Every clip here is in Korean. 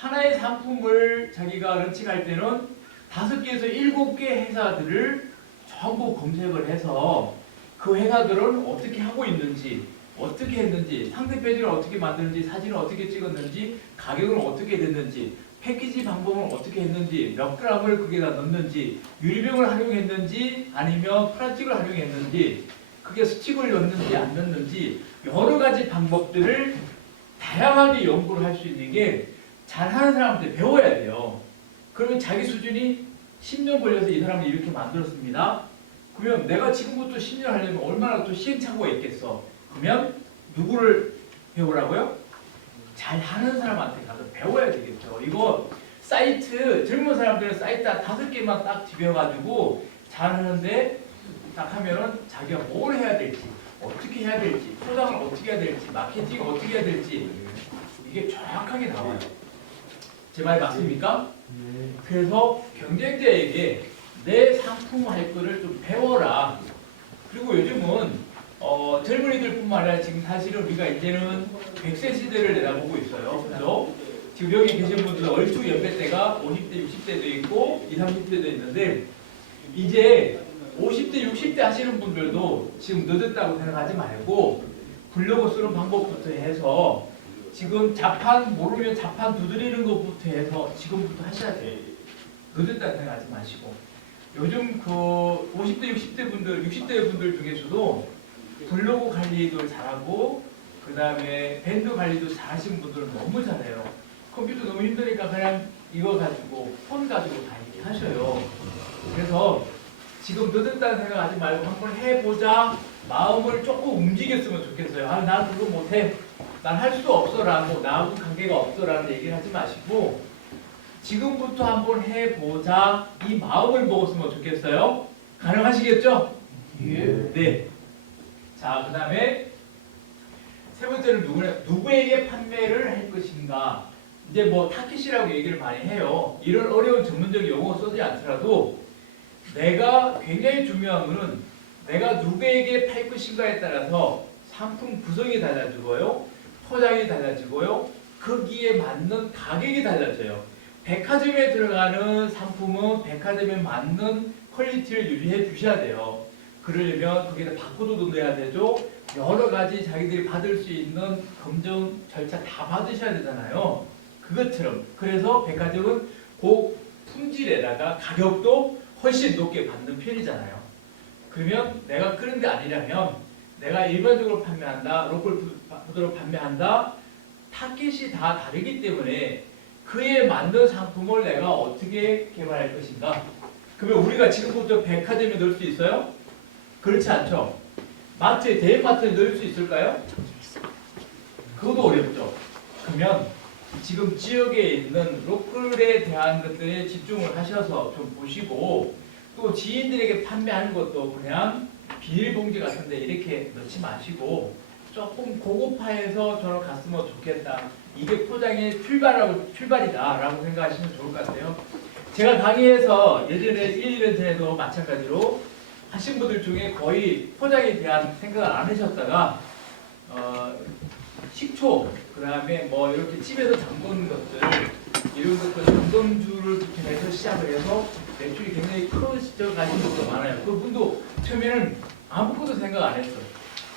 하나의 상품을 자기가 런칭할 때는 5개에서 7개 회사들을 전부 검색을 해서 그 회사들은 어떻게 하고 있는지, 어떻게 했는지, 상세 페이지를 어떻게 만드는지, 사진을 어떻게 찍었는지, 가격은 어떻게 됐는지, 패키지 방법은 어떻게 했는지, 몇 그램을 거기다 넣는지, 유리병을 활용했는지 아니면 플라스틱을 활용했는지, 그게 스틱을 넣는지 안 넣는지 여러 가지 방법들을 다양하게 연구를 할 수 있는 게 잘하는 사람한테 배워야 돼요. 그러면 자기 수준이 10년 걸려서 이 사람이 이렇게 만들었습니다. 그러면 내가 지금부터 10년 하려면 얼마나 또 시행착오가 있겠어. 그러면 누구를 배우라고요? 잘하는 사람한테 가서 배워야 되겠죠. 이거 사이트, 젊은 사람들은 사이트 5개만 딱 집여가지고 잘하는데 딱 하면은 자기가 뭘 해야 될지, 어떻게 해야 될지, 포장을 어떻게 해야 될지, 마케팅을 어떻게 해야 될지 이게 정확하게 나와요. 제 말이 맞습니까? 그래서 경쟁자에게 내 상품 할 거를 좀 배워라. 그리고 요즘은 젊은이들뿐만 아니라 지금 사실은 우리가 이제는 100세 시대를 내다보고 있어요. 그래서 지금 여기 계신 분들 얼추 연배대가 50대, 60대도 있고 20, 30대도 있는데 이제 50대, 60대 하시는 분들도 지금 늦었다고 생각하지 말고 블로그 쓰는 방법부터 해서 지금 자판 모르면 자판 두드리는 것부터 해서 지금부터 하셔야 돼요. 늦었다고 생각하지 마시고 요즘 그 50대, 60대 분들, 60대 분들 중에서도 블로그 관리도 잘하고 그 다음에 밴드 관리도 잘하시는 분들은 너무 잘해요. 컴퓨터 너무 힘드니까 그냥 이거 가지고 폰 가지고 다 이렇게 하셔요. 그래서 지금 늦었다는 생각하지 말고 한번 해보자. 마음을 조금 움직였으면 좋겠어요. 아, 난 그거 못해. 난 할 수 없어라고 나하고 관계가 없어라는 얘기를 하지 마시고 지금부터 한번 해보자. 이 마음을 먹었으면 좋겠어요. 가능하시겠죠? 예. 네. 자, 그 다음에 세 번째는 누구에게 판매를 할 것인가. 이제 뭐 타깃이라고 얘기를 많이 해요. 이런 어려운 전문적 용어 쓰지 않더라도 내가 굉장히 중요한 거는 내가 누구에게 팔 것인가에 따라서 상품 구성이 달라지고요. 포장이 달라지고요. 거기에 맞는 가격이 달라져요. 백화점에 들어가는 상품은 백화점에 맞는 퀄리티를 유지해 주셔야 돼요. 그러려면 거기다 바코드도 넣어야 되죠. 여러 가지 자기들이 받을 수 있는 검증 절차 다 받으셔야 되잖아요. 그것처럼 그래서 백화점은 고품질에다가 가격도 훨씬 높게 받는 편이잖아요. 그러면 내가 그런 데 아니라면 내가 일반적으로 판매한다, 로컬 푸드로 판매한다, 타깃이 다 다르기 때문에 그에 맞는 상품을 내가 어떻게 개발할 것인가. 그러면 우리가 지금부터 백화점에 넣을 수 있어요? 그렇지 않죠? 마트에, 대형마트에 넣을 수 있을까요? 그것도 어렵죠. 그러면 지금 지역에 있는 로컬에 대한 것들에 집중을 하셔서 좀 보시고 또 지인들에게 판매하는 것도 그냥 비닐봉지 같은데 이렇게 넣지 마시고 조금 고급화해서 저는 갔으면 좋겠다. 이게 포장의 출발이다라고 생각하시면 좋을 것 같아요. 제가 강의에서 예전에 1, 2년 전에도 마찬가지로 하신 분들 중에 거의 포장에 대한 생각을 안 하셨다가 식초, 그 다음에 뭐 이렇게 집에서 담그는 것들 이런 것들 담금주를 해서 시작을 해서 매출이 굉장히 커져 가신 분도 많아요. 그분도 처음에는 아무것도 생각 안 했어요.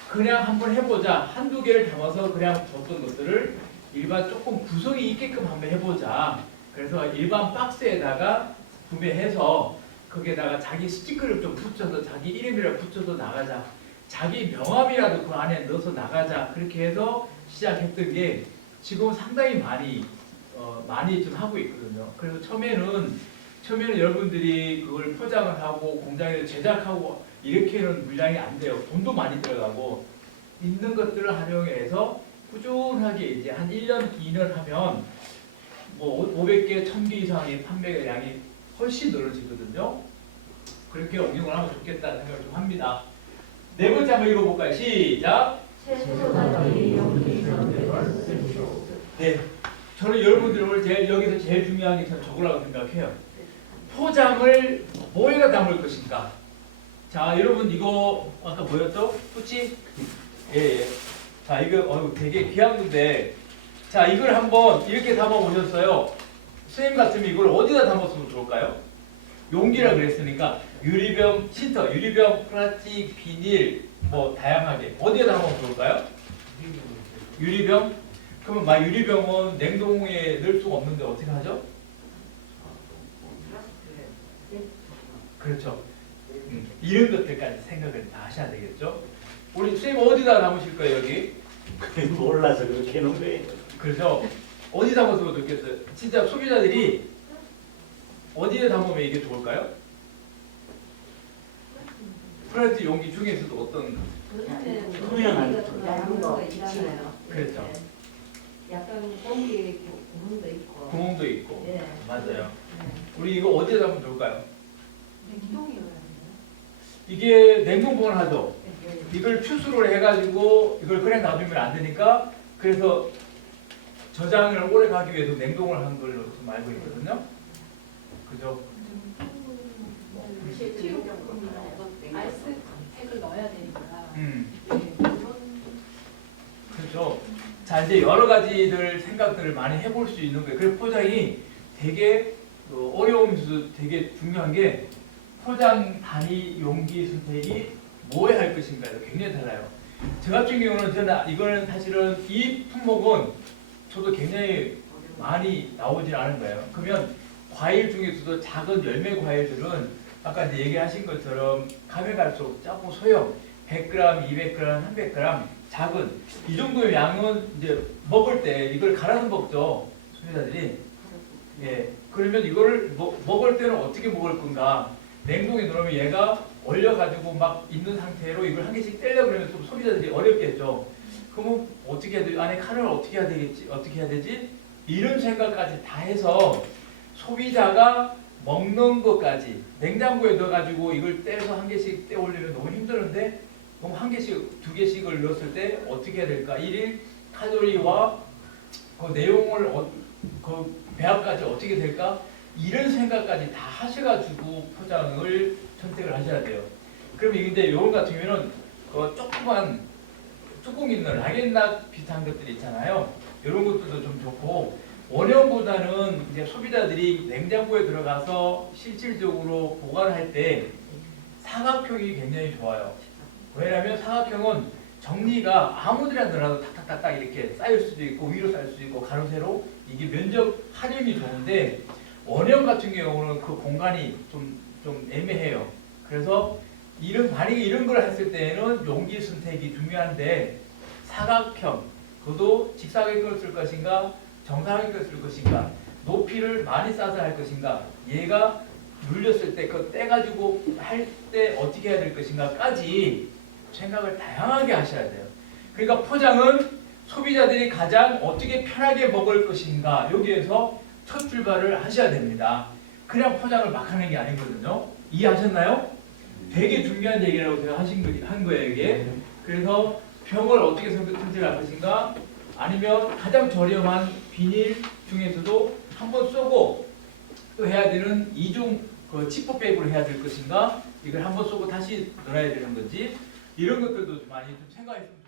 그냥 한번 해보자. 한두 개를 담아서 그냥 줬던 것들을 일반 조금 구성이 있게끔 한번 해보자. 그래서 일반 박스에다가 구매해서 거기에다가 자기 스티커를 좀 붙여서 자기 이름이라도 붙여서 나가자. 자기 명함이라도 그 안에 넣어서 나가자. 그렇게 해서 시작했던 게 지금 상당히 많이 좀 하고 있거든요. 그래서 처음에는 여러분들이 그걸 포장을 하고 공장에서 제작하고 이렇게는 물량이 안 돼요. 돈도 많이 들어가고 있는 것들을 활용해서 꾸준하게 이제 한 1년, 2년 하면 뭐 500개, 1000개 이상의 판매 양이 훨씬 늘어지거든요. 그렇게 응용을 하면 좋겠다는 생각을 좀 합니다. 네 번째 한번 읽어볼까요? 시작! 네, 저는 여러분들이 오늘 여기서 제일 중요한 게 저는 저거라고 생각해요. 포장을 뭐에다 담을 것인가? 자, 여러분 이거 아까 뭐였죠? 후치? 예. 자, 이거 되게 귀한 건데 자, 이걸 한번 이렇게 담아 보셨어요. 선생님 같으면 이걸 어디다 담았으면 좋을까요? 용기라 그랬으니까 유리병, 신터, 유리병, 플라스틱, 비닐 뭐 다양하게 어디에 담으면 좋을까요? 유리병? 그러면 막 유리병은 냉동에 넣을 수가 없는데 어떻게 하죠? 그렇죠. 이런 것들까지 생각을 다 하셔야 되겠죠. 우리 선생님 어디다 담으실 거예요 여기? 몰라서 그렇게 해놓은 거예요. 그렇죠. 어디 담아서 좋겠어요? 진짜 소비자들이 어디에 담으면 이게 좋을까요? 플라스틱 용기 중에서도 어떤? 투명한 거 있잖아요. 그렇죠. 약간 공기 구멍도 있고. 구멍도 있고. 예. 맞아요. 네. 우리 이거 어디에 담으면 좋을까요? 냉동이요. 이게 냉동 보관하죠. 네. 이걸 추수를 해가지고 이걸 그냥 놔두면 안 되니까 그래서 저장을 오래 가기 위해서 냉동을 한 걸로 좀 알고 있거든요. 그죠? 아이스팩을 넣어야 되니까. 그렇죠. 자, 이제 여러 가지들 생각들을 많이 해볼 수 있는 거예요. 그래서 포장이 되게 어려우면서도 되게 중요한 게 포장 단위 용기 선택이 뭐에 할 것인가요? 굉장히 달라요. 저 같은 경우는 저는 이거는 사실은 이 품목은 저도 굉장히 많이 나오질 않은 거예요. 그러면 과일 중에서도 작은 열매 과일들은 아까 이제 얘기하신 것처럼 가면 갈수록 작고 소형 100g, 200g, 300g 작은 이 정도의 양은 이제 먹을 때 이걸 갈아서 먹죠 소비자들이. 예, 그러면 이거를 먹을 때는 어떻게 먹을 건가? 냉동에 넣으면 얘가 얼려가지고 막 있는 상태로 이걸 한 개씩 떼려 그러면 좀 소비자들이 어렵겠죠. 그러면 어떻게 해야 돼? 안에 칼을 어떻게 해야 되겠지? 어떻게 해야 되지? 이런 생각까지 다 해서 소비자가 먹는 것까지 냉장고에 넣어가지고 이걸 떼서 한 개씩 떼 올리면 너무 힘드는데 그럼 한 개씩, 두 개씩을 넣었을 때 어떻게 해야 될까? 1일 칼로리와 그 내용을 그 배합까지 어떻게 될까? 이런 생각까지 다 하셔가지고 포장을 선택을 하셔야 돼요. 그럼 이제 요런 같은 경우는 그 조그만 뚜껑 있는 락앤락 비슷한 것들 있잖아요. 이런 것들도 좀 좋고 원형보다는 이제 소비자들이 냉장고에 들어가서 실질적으로 보관할 때 사각형이 굉장히 좋아요. 왜냐하면 사각형은 정리가 아무데나 넣어도 탁탁탁탁 이렇게 쌓일 수도 있고 위로 쌓일 수도 있고 가로 세로 이게 면적 활용이 좋은데 원형 같은 경우는 그 공간이 좀 애매해요. 그래서 만약에 이런 걸 했을 때에는 용기 선택이 중요한데 사각형 그것도 직사각형을 쓸 것인가 정사각형을 쓸 것인가 높이를 많이 싸서 할 것인가 얘가 눌렸을 때 그 떼가지고 할 때 어떻게 해야 될 것인가까지 생각을 다양하게 하셔야 돼요. 그러니까 포장은 소비자들이 가장 어떻게 편하게 먹을 것인가 여기에서 첫 출발을 하셔야 됩니다. 그냥 포장을 막 하는 게 아니거든요. 이해하셨나요? 되게 중요한 얘기라고 제가 한 거예요 이게. 그래서 병을 어떻게 선택할 것인가 아니면 가장 저렴한 비닐 중에서도 한번 쏘고 또 해야 되는 이중 그 지퍼백으로 해야 될 것인가 이걸 한번 쏘고 다시 넣어야 되는 건지 이런 것들도 많이 좀 생각했으면